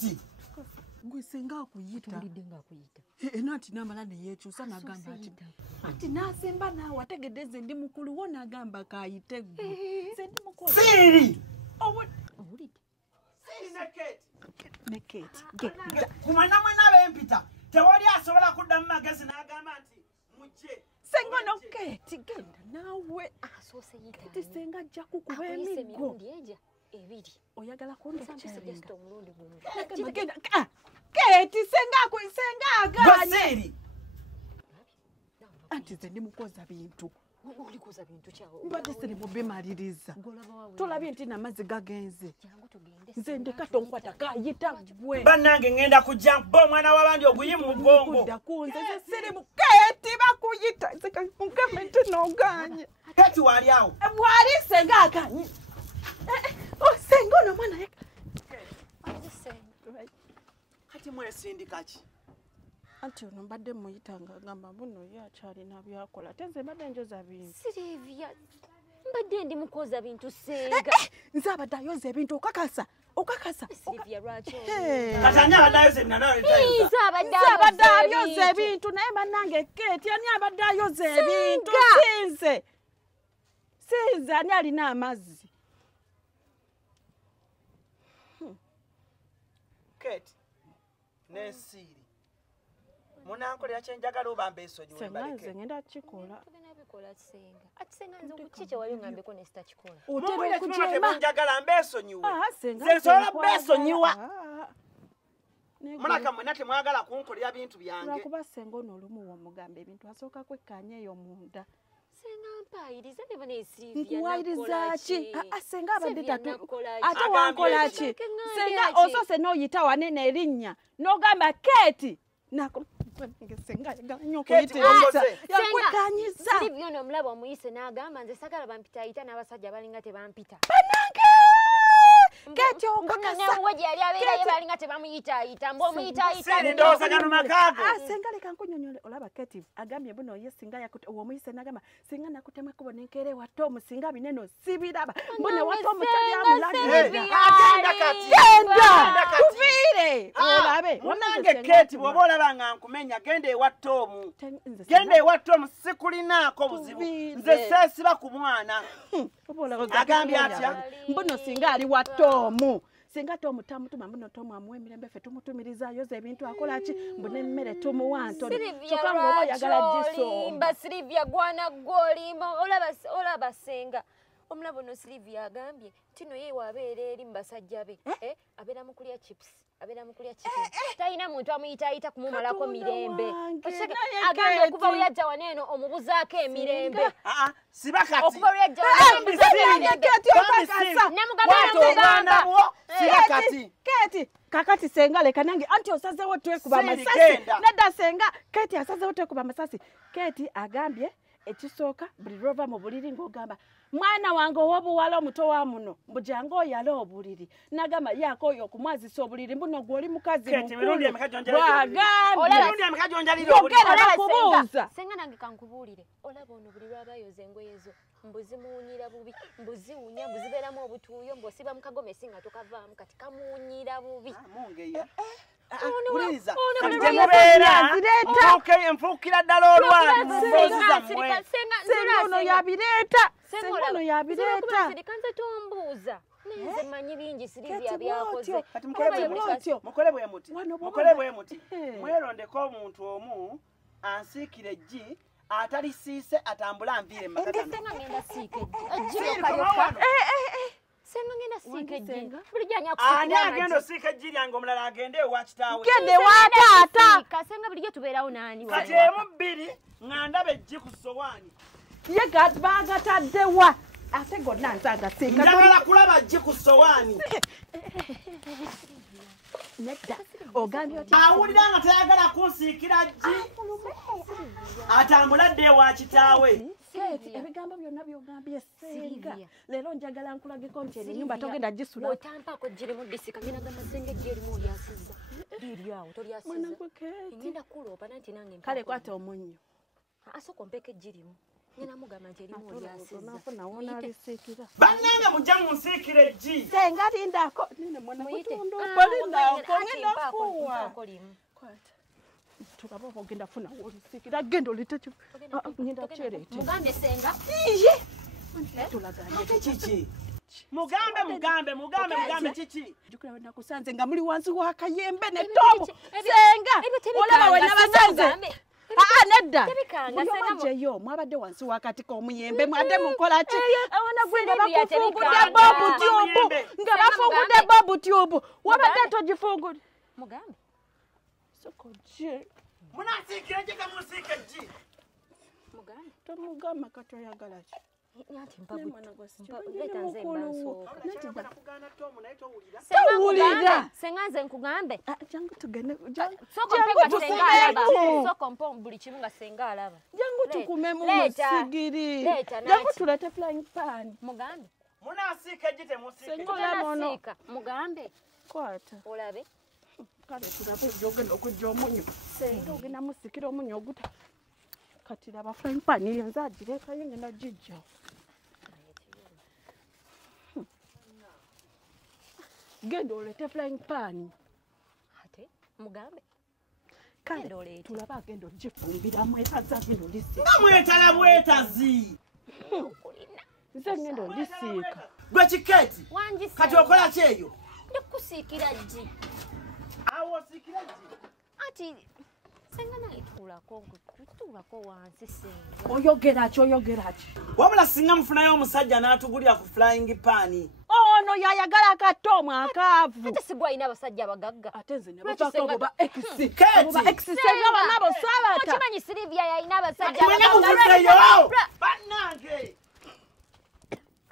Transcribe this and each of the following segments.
Keti. Gwe senga kuyita. Tulidenga kuyita. Nati namala ne yekyusa nagamba ati nasemba nawe wategedeze ndi mukulu wona agamba kayite gwe. Sendi mukulu. Siri. Owulidde? Siri ne Keti. Kumwana bempita. Tewali asobola kudda mu magezi n'agamba nti mujje. Senga no Keti genda nawe. Asose yita. Keti senga ajja kukuba emigo. Ebiri. Oyagala kundeka just omulundi gumu. Genda. Keti senga aganye. Siri. Anti zendi mukoza bintu. Ulikoza bintu kyawo. Mbadde siri mubimaliriza. Ngolaba Tolabye nti namazzi gagenze. Jangu tugende. Nze ndeka tonkwata kayita gwe. Bannange ngenda kujja bo omwana w'abandi oguyimu mu bwongo. Kudda kunze siri mu Keti bakuyita. Nzeka mugame nti noganye. Keti wali awo. Wali senga aganye. Senga ono mwana yeka. Kati mwesindika ki? Anti ono mbadde muyitanga agamba buno ye akyalina byakola. Tenze mbadde njoza bintu. Sirivia. Mbadde ndi mukoza bintu senga. Nze abadde ayoza ebintu okakasa. Sirivia lwaki. Katanya abadde ayoza ebintu nawe etayoza. Nze abadde ayoza ebintu naye bannange Keti ani abadde ayoza ebintu sinze ani alina amazzi. Keti. Nesiri. Munankolera kyenjagala obamba esonyi webaleke. Senga ngenda kikola. Tugenda bikola senga. Ati senga nze okukiche wali ngambeko ne sita kikola. Otero kujema. Njagala mbesonyiwe. Senga. Sensola besonyiwa. Mulaka mwena temwagala kunkolera bintu byange. Lwakuba senga ono olumu w'omugamba ebintu asooka kwekkaanya eyo munda. Senga mpayiriza ne bane Sirivia. Nkuwayiriza ki? Senga abadde tatu. Ate wankola ki? Senga osose n'oyita wanene erinnya. N'ogamba Keti. Senga ganyo kuyitiriza. Yakwekkaanyiza. Sirivia ono omulaba omuyise n'agamba nze sagala bampita ayita n'abasajja balinga tebampita. Bannange! Keti okakasa. Nawe gyali abeera ye balinga tebamuyita ayita. Mbu omuyita ayita. Siri ndowooza gano makaago. Senga leka nkunyonyole olaba Keti agambye buno ye singa omuyise n'agamba singa nakutema kubo nenkere wato omusinga bineno sibiraba. Mbone wato omutali amulagirira. Agenda kati. Genda! Kufiire! Olabe. Munange Keti bw'oba olaba nga nkumenya genda ewa Tomu. Genda ewa Tomu sikulinaako buzibu. Nze seesiba ku mwana. Agambye atya? Mbuno singa ali wa Tomu. Singa Tomu tamutuma mbuno Tomu amuwe emirembe ffe tumutumiriza ayoza ebintu akola ki mbune emmere tumuwa ntono. Kyokka ng'oba oyagala gisomba. Sirivia gwana gwolimba olaba senga. Omulabo ono Sirivia agambye tino ye wabeera eri mu basajja be. Abeera mu kulya chips. Abeera mu kulya chicken. Talina muntu amuyita kumumalako mirembe. Agambye okuva weyajja waneeno omubuzaako emirembe. Siba kati. Okuva weyajja waneeno Keti kakati senga leka nange anti osazewo twekuba amasasi. Nedda senga Keti asazewo twekuba amasasi. Keti agambye ekisooka buli lwova mu buliri ng'ogamba mwana wange ow'obuwala omuto wa muno mbujanga oyala obuliri nagamba yako oyo okumwazisa obuliri mbuno gw'oli mukazi mukulu senga nange kankubuulire olaba ono buli lwabayoza engoye zo mbuzimuwunyira bubi mbuziwunya mbuzibeeramu obutuuyo mbw'osiba mu kagomesi nga tokavaamu kati kamuwunyira bubi Uliriza enfuukira ddala olwali mu mboozi zammwe. Senga ono yabireeta. Senga ono yabireeta. Kanze tombuuza. Nenze manyi bingi Sirivia byakoze. Kati mukole bwe muti. Mwerondeko omuntu omu ansiikire eggi atalisiise atambula anviire mu maka gano. Senga ngenda siika eggi. Senga ngenda siika eggi. Buli gyanya kusiika. Ani agenda osiika eggi lyange omulala agende ewa kitaawe. Gende wa taata. Senga bulijjo tubeerawo naani. Kati emu bbiri nga ndaba eggi ku sowaani. Ye bagataddewa. Ate gonna nze agasiika. Njagala kulaba eggi ku sowaani. Nedda. Ogambye oti. Awulira nga tayagala kunsiikira eggi. Atambula dde ewa kitaawe. Keti ebigambo byonna byogambye senga. Leero njagala nkulageko nti ennyumba togenda gisula. Otampako eggi mu disika ngenda gamba senga eggi erimu olyasizza. Liri awo tolyasizza. Ngenda kuloopa nanti nange. Kale kwata omunnyo. Asooka ompeko eggi limu. Nina mugamba nti erimu lyasiza. Nafuna wona alisikira. Bannange mujja munsiikire G. Senga lindako. Nina mwana mutundu. Balindako ngenda kuwa. Kwata. Tukaba ogenda funa olisikira gendo litecho. Ngenda cherete. Mugambe senga. Iye. Tulaganye Chichi. Mugambe chichi. Jukira wenda kusanze nga muli wansi wa kayembe ne tomo. Senga. Olaba wena basanze. Nedda. Muje yo mwabadde wansi wakati ko muyembe mwade mukola ki? Awana gwenda bakufungude babu tube. Nga bafungude babu tube. Wabadde tojifungude. Mugambe. Soko je. Munasikire je kamusike G. Mugambe. Tomugama katoyagala ki? Nyati mpabu. Leta nze mbanso. Tawulira. Senganze nkugambe. Jangu tugene. Soko mpeka senga alaba. Soko mpo buli kimu nga senga alaba. Jangu tukume mu musigiri. Jangu tulete flying pan. Mugambe. Munasike jite musike. Sengola mono. Mugambe. Kwata. Olabe. Kale tulabe jogenda okujja omunyo. Senga ogenda musikira omunyo oguta. Kati laba frying pan yenza agireka yengenda jijja. Genda olete frying pan. Ate mugambe. Kale tulaba agenda ogifumbira mwetaza genda olisiika. Namwetala bwetazi. Nze ngenda olisiika. Gwe Kiketi. Kati okola ki eyo? Ndikusiikira G. Awo sikira G. Ati senga naye tuulako wansi senga. Oyogera ki? Wabula singa mufunayo omusajja n'atugulira ku flying pan. Ono yayagala akatomu akaavu. Ate sigwa alina abasajja abagagga. Ate nze ne bapaka oba X. Keti. X senga banabo sabata. Okimanyi Silivia yalina abasajja abagagga. Bannange.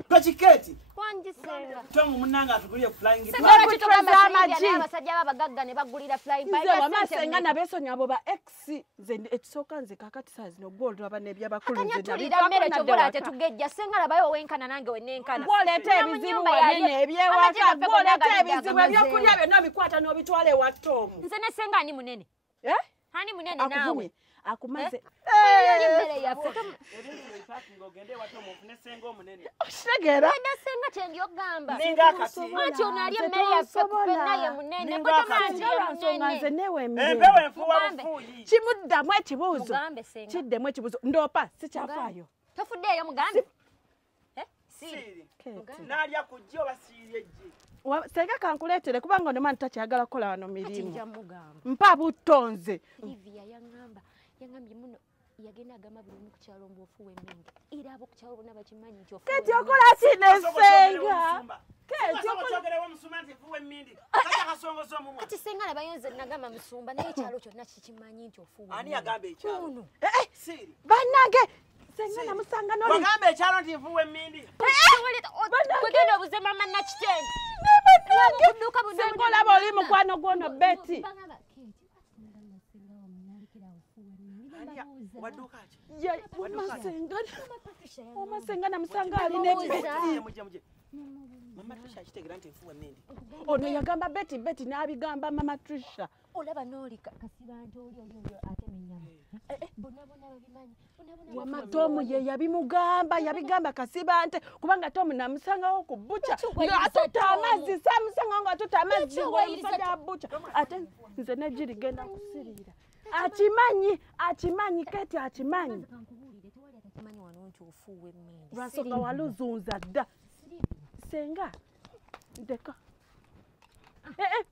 Gwe Kiketi. Wangi senga. Tomu munanga atugulira ku flying pan. Senga kitugamba Silivia n'abasajja abagagga ne bagulira flying pan. Nze wamasenga nabesonya abo ba X. Nze ekisooka nze kakati saazi no gold aba nebyabakulu nze nabika mmere kyobola ate tugejja senga labayo wenkana nange wenenkana. Gwoleta ebizibu wanene ebyewaka. Gwoleta ebizibu ebyokulya byonna bikwata n'obitwala ewa Tomu. Nze ne senga ani munene. Ani munene naawe. Akumaze. Mbere yaffe. Okitegera? Enda senga kyendiyogamba. Ninga kati. Ati ono ali emmere yaffe kuffenna ye munene. Botomangi ye munene. Nze newe emmere. Empewo enfuuwa bufuuyi. Kimuddamu ekibuuzo. Mugambe senga. Kiddemu ekibuuzo. Ndoopa sikyafaayo. Tofuddeeyo mugambe. Siri. Naalya ku G oba siirye G. Senga kankuleetere kubanga ono mani takyagala kukola wano mirimu. Nja mugamba. Mpa butonze. Livia yangambye muno yagenda agamba buli omu ku kyalo ng'ofuuwa emmindi. Era abo ku kyalo bonna bakimanyi nti ofuuwa Keti okola ki ne senga? Keti okola omusumba nti efuuwa emmindi. Kati akasongoza omumwa. Kati senga labayo nze nagamba musumba naye ekyalo kyonna kikimanyi nti ofuuwa emmindi. Ani yagamba ekyalo? Siri. Bannange senga namusanga noli. Wagamba ekyalo nti efuuwa emmindi. Kwegenda obuze mama nakitende. Senga olaba oli mukwano gwono Betty. Waduka ki? Omasenga namusanga alina Betty. Mama Trisha akitegera nti efuuwa emmindi. Ono yagamba Betty n'abigamba Mama Trisha. Olaba n'olika kasibanja oli ate n'ennyama. Bonna babimanyi. Wama Tomu ye yabigamba kasibante kubanga Tomu namusangawo ku butcha nga atuta amazzi samusangawo nga atuta amazzi ng'omusajja butcha ate nze ne Giri genda kusirira akimanyi Keti akimanyi lwasooka waluzunza dda senga ndeka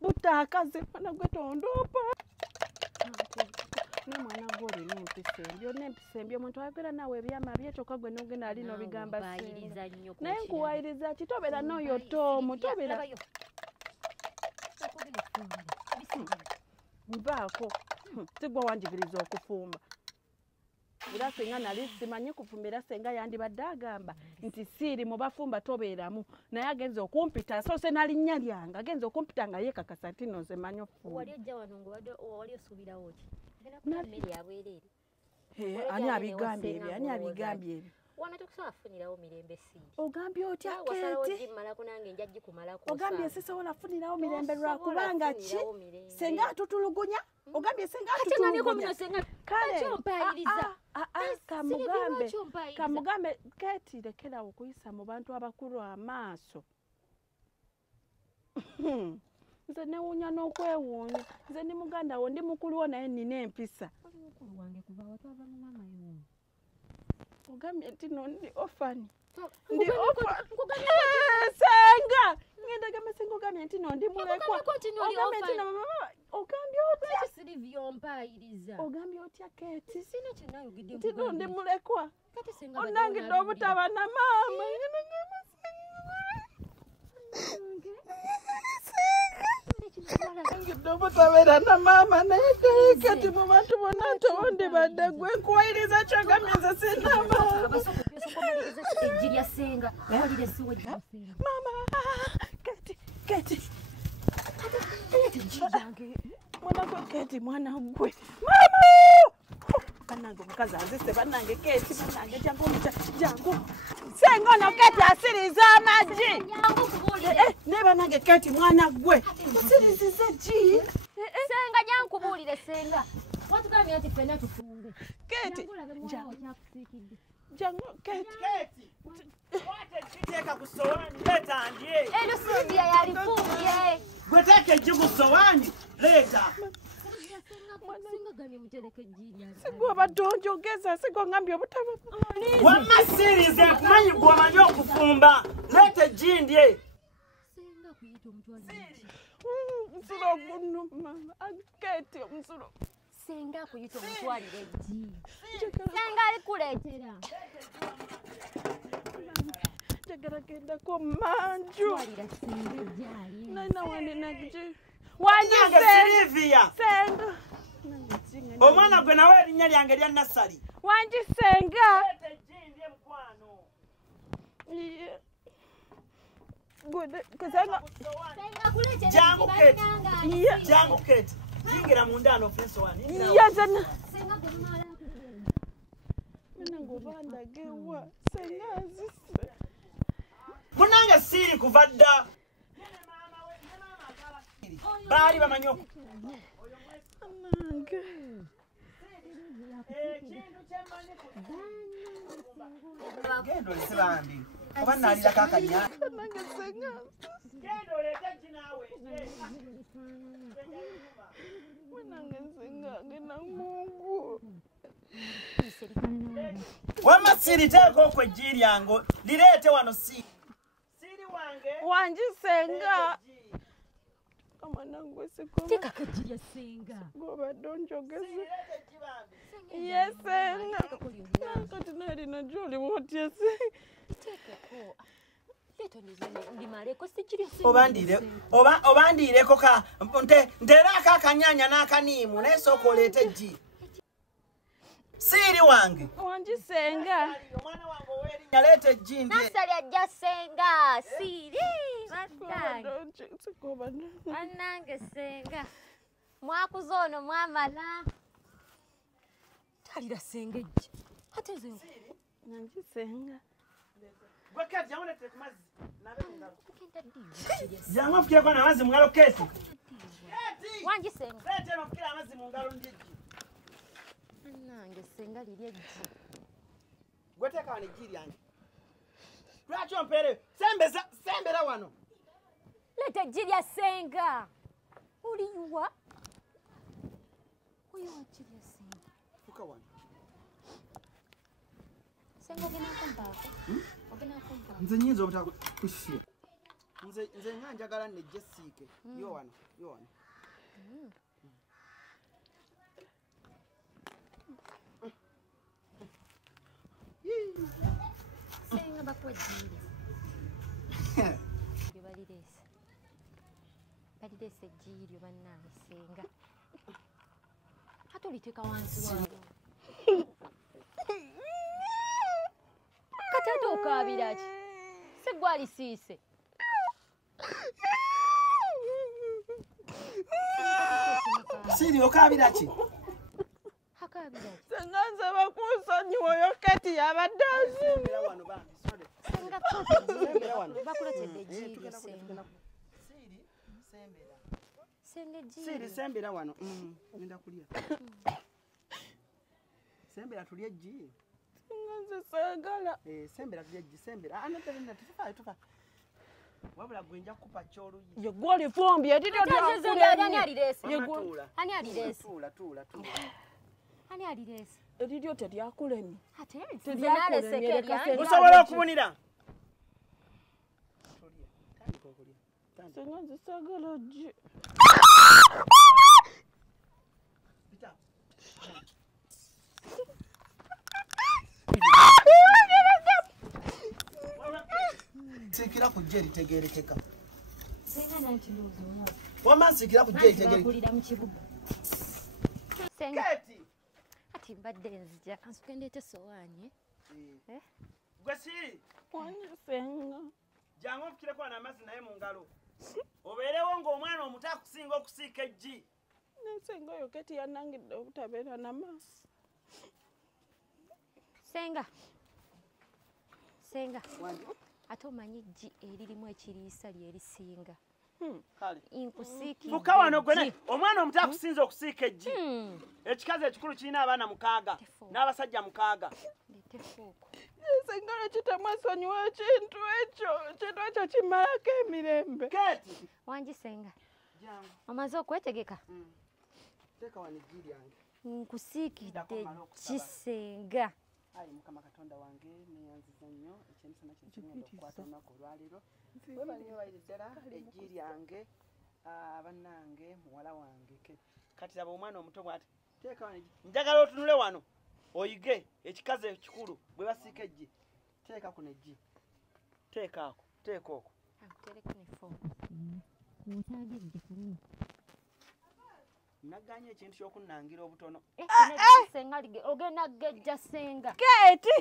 butta akaze mwana gwe tondoopa n'omwana gw'oli n'empisa embi omuntu ayogera naawe ebyama byekyokka gwe n'ogenda ali n'obigamba senga naye nkuwayiriza ki tobeera n'oyo Tomu tobeera nvaako sigwa wanjigiriza okufumba era senga nali simanyi kufumba era senga yandibadde agamba nti siiri mu bafumba tobeeramu naye agenza okumpita soose nalinnya lyange agenza okumpita nga yeekakasa nti no nze manyi okufumba. Wali ojja wano ng'owali osuubirawo ki? Mmere yabwereere. Ani abigambye ebyo? Ani abigambye ebyo? Wana tokusobola kufunirawo mirembe siiri. Ogambye otya Keti? Wasalawo gimalako nange nja gikumalako. Ogambye sisobola kufunirawo mirembe lwakubanga ki? Senga atutulugunya? Ogambye senga atutulugunya? Kale. kamugambe Keti lekera okuyisa mu bantu abakulu amaaso. Nze newunya n'okwewuunya. Nze ni muganda wo ndi mukulu wo naye nina empisa. Mukulu wange kuva watwava mu mama y'omu. Ogambye nti no ndi ofani. Ndi ofani. Senga! Ngenda gamba senga ogambye nti no ndi mulekwa. Ogambye nti no mama. Ogambye otya? Silivia ompaayiriza. Ogambye otya Keti? Sina kye nayogedde Nti no ndi mulekwa. Kati senga Onangidde obutaba na mama. Ngidde obutabeera na mama naye Keti mu bantu bonna tewandibadde gwe nkuwayiriza kyogambye nze sina mama. Ejji lya senga. Walire siwe ejji lya senga. Mama, Keti. Mwana gwe Keti, mwana gwe. Mama! Banange omukazi azise, banange Keti, banange jangu. Senga ono Keti asiriza amagi. Ne banange Keti mwana gwe. Asiriziza ji. Senga jankubuulire senga. Watugambye nti ffenna tufunge. Keti, jangu Keti. Teeka ku ssowaani leeta ndye. Eno Silivia yalifumbye. Gwe teeka eggi ku ssowaani leeta. Senga gambye mutereke ejji lya senga. Sigwe obadde onjogeza, sigwe ongambye obutaba. Wamma sirize nkumanyi gwe omanyi okufumba. Leeta eggi ndye. Senga kuyita omutwalire ejji. Omusulo gunuma. Keti omusulo. Senga kuyita omutwalire ejji. Senga alikuleetera. Njagala gendako manju. Twalira senga ejjali. Nina wandinagji. Wanyange Silivia. Senga. Omwana gwe nawe erinnya lyange lya Nassali. Wanji senga. Leeta eggi ndye mukwano. Senga. Senga kuleetera Jangu Keti. Yeah. Jangu Keti. Yingira munda ano ofensowaani. Yazana. senga gwe mumala. Mina ngobandagawa. Senga azise. Munange siiri kuva dda. Baali bamanyi Nange. Genda olese bambi. Oba naalirako akanya. Nange senga. Genda oleete eggi naawe. Nange senga ngena Mungu. Wamma siiri teeka okwo eggi lyange lireete wano siiri. Siiri wange. Wanji senga. Amanangwe sikoma. Tekako ejji lya senga. Gobadde onjogeza. Leeta eggi bambi. Yesenga. Kati nalina gyoli wotyese. Tekako. Leeta ndimaleko sijji lya senga. Obandiireko nteeraako akanyanya n'akaniimu naye sooka oleete eggi. Siiri wange. Wanji senga. Omwana wange ow'erinnya leeta eggi ndye. Nassali ajja senga. Siiri. Bannange senga. Mwakuze ono mwamala. Talira senga ejji. Ate nze Wanji senga. Gwe Keti jangu leete ku mazzi. Nabe mu ngalo. ngenda ddiwa. Jangu ofukireko n'amazzi mu ngalo Keti. Keti. Wanji senga. Leeta eno ofukire amazzi mu ngalo ndye eggi. Bannange senga liri ejji. Gwe teeka wano eggi lyange. Lwaki ompeere? Sembera wano. Leeta ejji lya senga. Oliyiwa? Oyiwa ejji lya senga. Fuka wano. Senga ogenda kumpaako? Ogenda kumpaako? Nze nnyinza obutakusiya. Nze nga njagala nejje siike. Yo wano. Senga bakwejjire. Balireese. Balireese ejjiiryo bannange senga. Ate oliteeka wansi waalyo. Kati ate okaabira ki? Se gwalisiise. Siiri okaabira ki? Akaabira ki? Senga nze bakusonyiwa oyo Keti yabadde azimye. Sembera wano bambi. Sorry. Senga kote ejjiiryo. Bakuletedde ejjiiryo senga. Siiri sembera. Senga ejjiiryo. Siiri sembera wano. Ngenda kulya. Sembera tulye ji. Nganze sagala. Sembera tulye ji sembera. Ana tena tufa. Wabula gwenja kupa cholu yi. Ye gwali fombi etito Ani alirese? Ani alirese? Tula. Ani alirese? Etito teryakulemi. Ate Teryakulemi. Osobola okubonera. Nganze sagala ji. Pita. Sikira kujeri tegerekeka. Senga nanti ndozo. Wama sikira kujeri tegerekeka. Kulira mu kibuga. Senga. Keti. Ati mbadde nzija kansukendete sowaanye. Gwesiri. Wanje senga. Jango fikire kwa na mazi naye mu ngalo. Oberewo ng'omwana omuto akusinga okusiika eggi. Senga oyo Keti yanangidde obutabeera n'amaaso. Senga. Ate omanyi eggi eririmu ekiriisa lyerisinga. Kale. Inkusiikidde. Fuka wano gwene omwana omuto akusinza okusiika eggi. Ekikazi ekikulu kirina abaana 6 n'abasajja 6. Ndetefuuko. Senga kitamwesonyiwa ekintu ekyo kimalako emirembe. Keti. Wangi senga. Jango. Omaze okwetegeka? Teka wano eggi lyange. Nkusiikidde kisenga. Ayi Mukama Katonda wange neyanziza nnyo ekyemisana kino kigenda okukwata olunaku olwaleero. Webalire ddala eggi lyange bannange muwala wange. Kati laba omwana omuto bw'ati teeka wano eggi. Njagala otunule wano oyige ekikazi ekikulu bwe basiika eggi. Teeka kuno eggi. Teeka okwo. Ankutereko n'effoomu. Otagedde kulima. Naganye ekintu ky'okunnangira obutono. Senga ogenda gejja senga. Keti.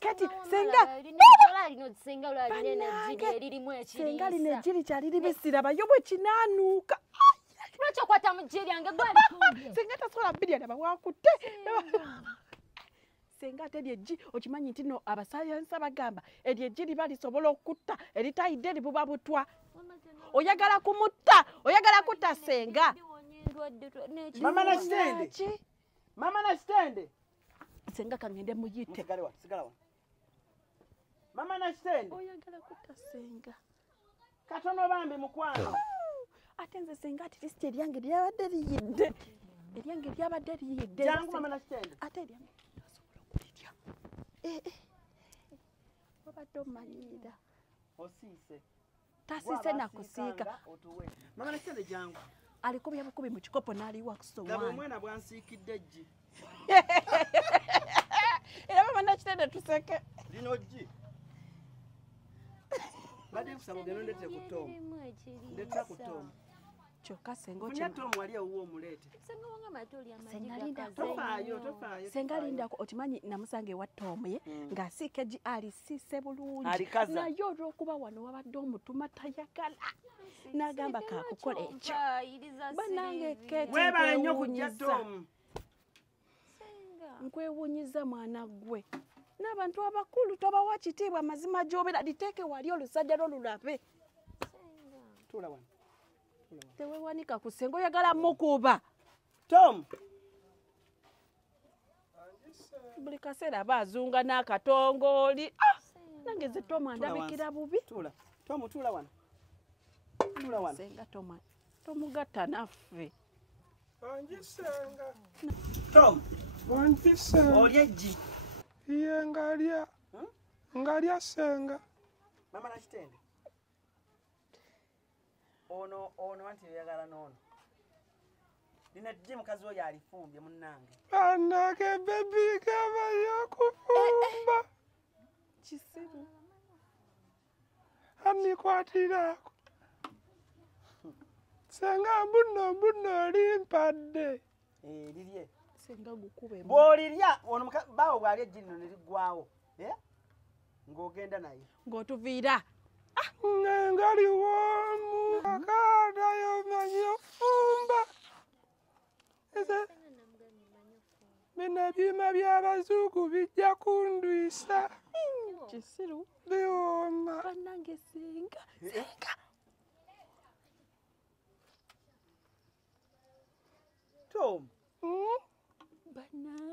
Keti senga. Senga lina eggi eririmu ekiriisa. Senga lina eggi likyali bisira bayo bwe kinaanuuka. Lwaki okwata mu ggi lyange gwalitumbye? Senga tasobola bbirya laba wakutte. Senga ate lyeggi okimanyi nti no abasayansi bagamba eryeggi liba lisobola okutta eritayidde libuba butwa. Oyagala kutta senga. Mama na kitende. Senga kangende muyite. Sigala wa. Mama na kitende. Oyagala kutta senga. Katono bambi mukwano. Ate nze senga ati lisiti eryange lyabadde liyidde. Eryange lyabadde liyidde. Jangu mama na kitende. Ate eryange wabadde omanyira. Osiise. Tasiise nakusiika. Mama na kitende jangu. Alikubya bukubi mu kikopo n'aliwa kusowaani. Laba omwana bwansiikidde eggi. Era mama na kitende tuseke. Lino ggi. Badde kusaba ogenda ondeete ku ttoomu. Ndeetera ku ttoomu. Kyokka senga Funya ttoomu wali ewuwo omuleete. Senga wanga matoli amaji. Tofaayo. Senga lindako okimanyi namusanga ewa ttoomu ye ng'asiika eggi alisiise bulungi. Alikaza. Naye olw'okuba wano wabadde omutuma tayagala. N'agamba kaakukola ekyo. Bannange Keti Weebale nnyo kujja ttoomu. Nkwewunyiza mwana gwe. N'abantu abakulu tobawa kitiibwa mazima gy'obeera liteeke wali olusajja lw'olulabe. Tuula wano. Teweewanika ku senga oyagala mukuba. Tom. Buli kaseera aba azunga n'akatongooli. Nange ze Tom andabikira bubi. Tuula. Tom tuula wano. Tuula wano. Senga Tom tomugatta naffe. Anjisenga. Tom. Wanjisenga. Olya eggi. Iye ngalya senga. Mama na kitende. Ono anti oyagala n'ono. Lina eggi mukazi oyo alifumbye munnange. Bannange bebi gaba y'okufumba. Kisiru. Anikwatiraako. Senga mbuno olimpadde. Lirye. Senga gukube. Bw'olirya ono baawo bw'alya eggi lino ne liggwawo. Ng'ogenda naye. Ng'otuviira. Ngali womu. Akada yomanyi ofumba. Bino ebyuma by'abazungu bijja kundwisa. Kisiru. Biwooma. Bannange senga. Tom.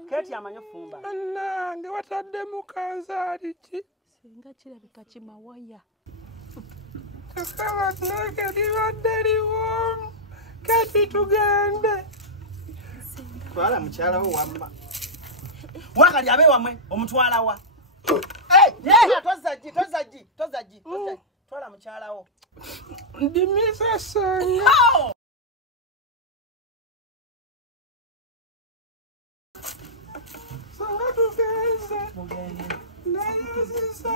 Keti amanyi fumba. Nange watadde mukanzaali ki? Senga kirabika kimawaya. Kakaba nange libadde liwomu. Kati tugende. Twala mukyala wo wamma. Wakali abe wamwe omutwala wa. Tozaji. Twala mukyala wo. Ndimisa Senga. Senga tugende. Naye zisa.